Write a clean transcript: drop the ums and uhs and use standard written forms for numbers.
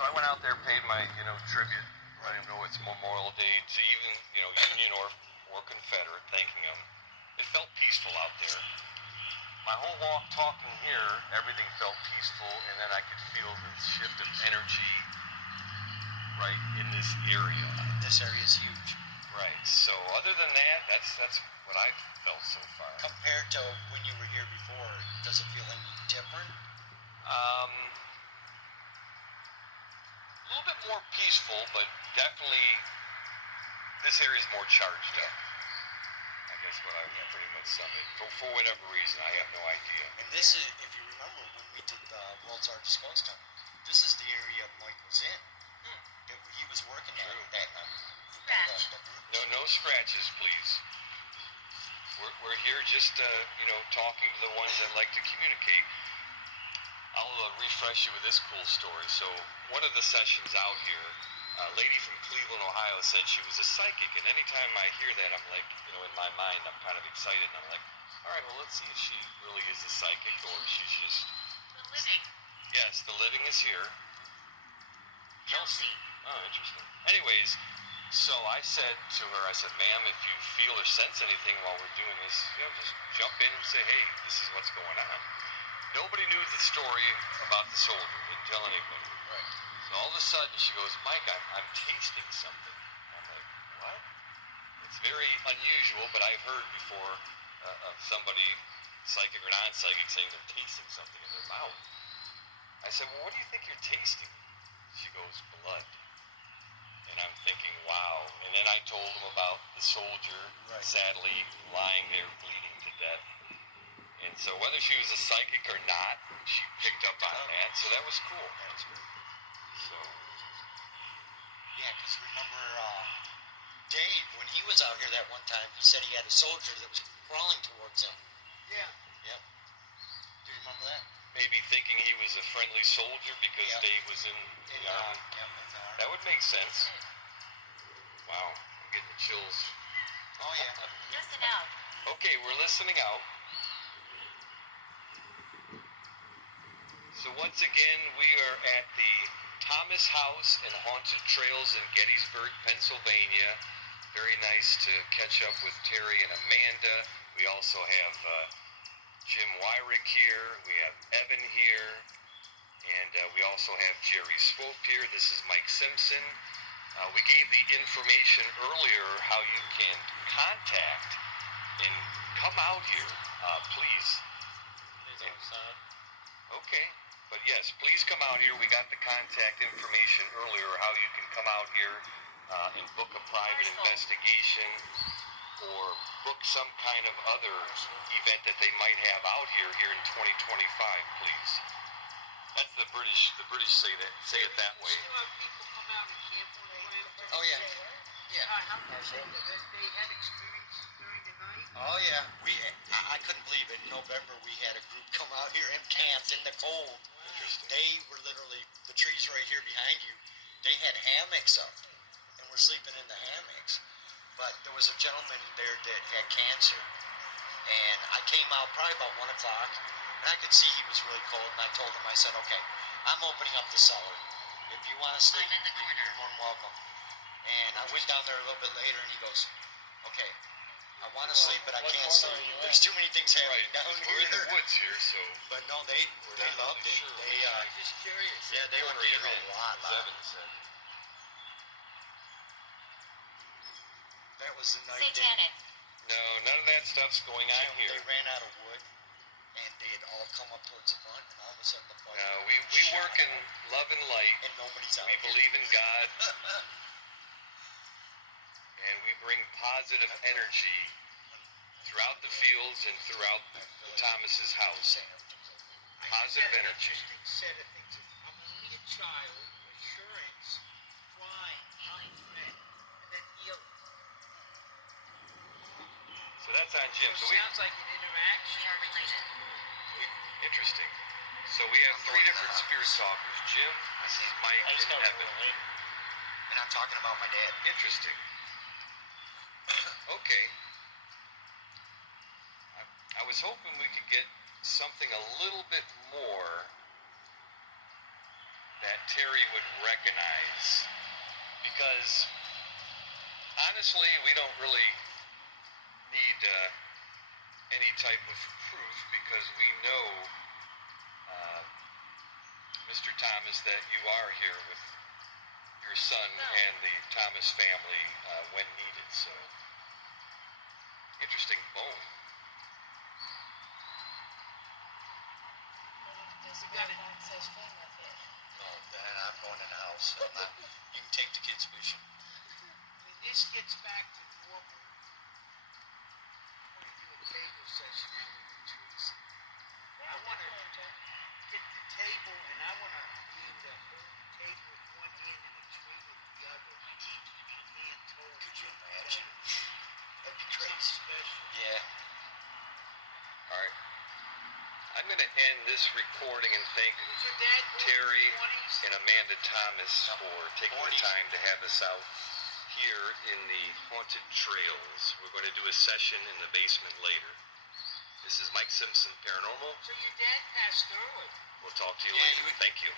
So I went out there, paid my, tribute. I don't even know it's Memorial Day to even, Union or Confederate, thanking them. It felt peaceful out there. My whole walk talking here, everything felt peaceful, and then I could feel the shift of energy right in this area. This area is huge. Right. So other than that, that's what I've felt so far. Compared to when you were here before, does it feel any different? A little bit more peaceful, but definitely this area is more charged up. I guess what I would pretty much sum it. For whatever reason, I have no idea. And this is, if you remember, when we did the World's Largest Ghost Town, this is the area Mike was in. He was working at that night. Scratch. No scratches, please. We're here just, talking to the ones that like to communicate. I'll refresh you with this cool story. So one of the sessions out here, a lady from Cleveland, Ohio said she was a psychic. And anytime I hear that, I'm like, in my mind, I'm kind of excited. And I'm like, all right, well, let's see if she really is a psychic or she's just... The living. Yes, the living is here. Kelsey. Oh, interesting. Anyways, so I said to her, ma'am, if you feel or sense anything while we're doing this, just jump in and say, hey, this is what's going on. Nobody knew the story about the soldier. Didn't tell anybody. Right. So all of a sudden she goes, Mike, I'm tasting something. I'm like, what? It's very unusual, but I've heard before of somebody, psychic or non-psychic, saying they're tasting something in their mouth. I said, well, what do you think you're tasting? She goes, blood. And I'm thinking, wow. And then I told him about the soldier, sadly lying there bleeding to death. And so whether she was a psychic or not, she picked up on that. So that was cool. That's good. So. Yeah, because remember Dave, when he was out here that one time, he said he had a soldier that was crawling towards him. Yeah. Yep. Do you remember that? Maybe thinking he was a friendly soldier because Dave was in the army. That would make sense. Wow, I'm getting the chills. Oh, yeah. Listen out. Okay, we're listening out. So once again, we are at the Thomas House and Haunted Trails in Gettysburg, Pennsylvania. Very nice to catch up with Terry and Amanda. We also have Jim Wyrick here. We have Evan here. And we also have Jerry Swope here. This is Mike Simpson. We gave the information earlier how you can contact and come out here, please. Okay. But yes, please come out here. We got the contact information earlier, how you can come out here and book a private investigation or book some kind of other event that they might have out here in 2025, please. That's the British say it that way. You know how people come out and camp on the land? Oh, yeah. Yeah. How they had experience during the night? Oh, yeah. I couldn't believe it. In November, we had a group come out here and camped in the cold. They were literally, the trees right here behind you, they had hammocks up, and we're sleeping in the hammocks. But there was a gentleman there that had cancer, and I came out probably about 1 o'clock, and I could see he was really cold, and I told him, I said, okay, I'm opening up the cellar. If you want to sleep, I'm in the corner. you're more than welcome. And I went down there a little bit later, and he goes, okay, I want to sleep, but I can't sleep. There's too many things happening down here. We're in the woods here, so. But no, they loved it. I was just curious. Yeah, they were getting a lot. Evan said. That was the night Satanic. No, none of that stuff's going on here. they ran out of wood, and they had all come up towards the front, and all of a sudden the fire. No, we work in love and light. And nobody's out We here. believe in God. And we bring positive energy throughout the fields and throughout Thomas's house. Positive energy. Set of things. I'm only a child, assurance, flying, men, and then healing. So that's on Jim. So So sounds like an interaction. We are related. interesting. So we have three different spirit talkers. Jim, this is Mike, and Evan. And I'm talking about my dad. Interesting. Okay. I was hoping we could get something a little bit more that Terry would recognize, because honestly, we don't really need any type of proof, because we know, Mr. Thomas, that you are here with your son and the Thomas family when needed. So, interesting bone. Does it got access phone up there? No, then I'm going in the house. You can take the kids fishing. When this gets back to normal, I want to do a table session out with Patrice. I want to get the table, and I want to do the whole table with one hand and a tree with the other. Hand told. Could you imagine? That'd be Something crazy. special. Yeah. All right. I'm going to end this recording and thank Was your dad born Terry in the 20s? and Amanda Thomas for taking the 40s. time to have us out here in the haunted trails. We're going to do a session in the basement later. This is Mike Simpson Paranormal. So your dad passed early. We'll talk to you Yeah, later. Thank you.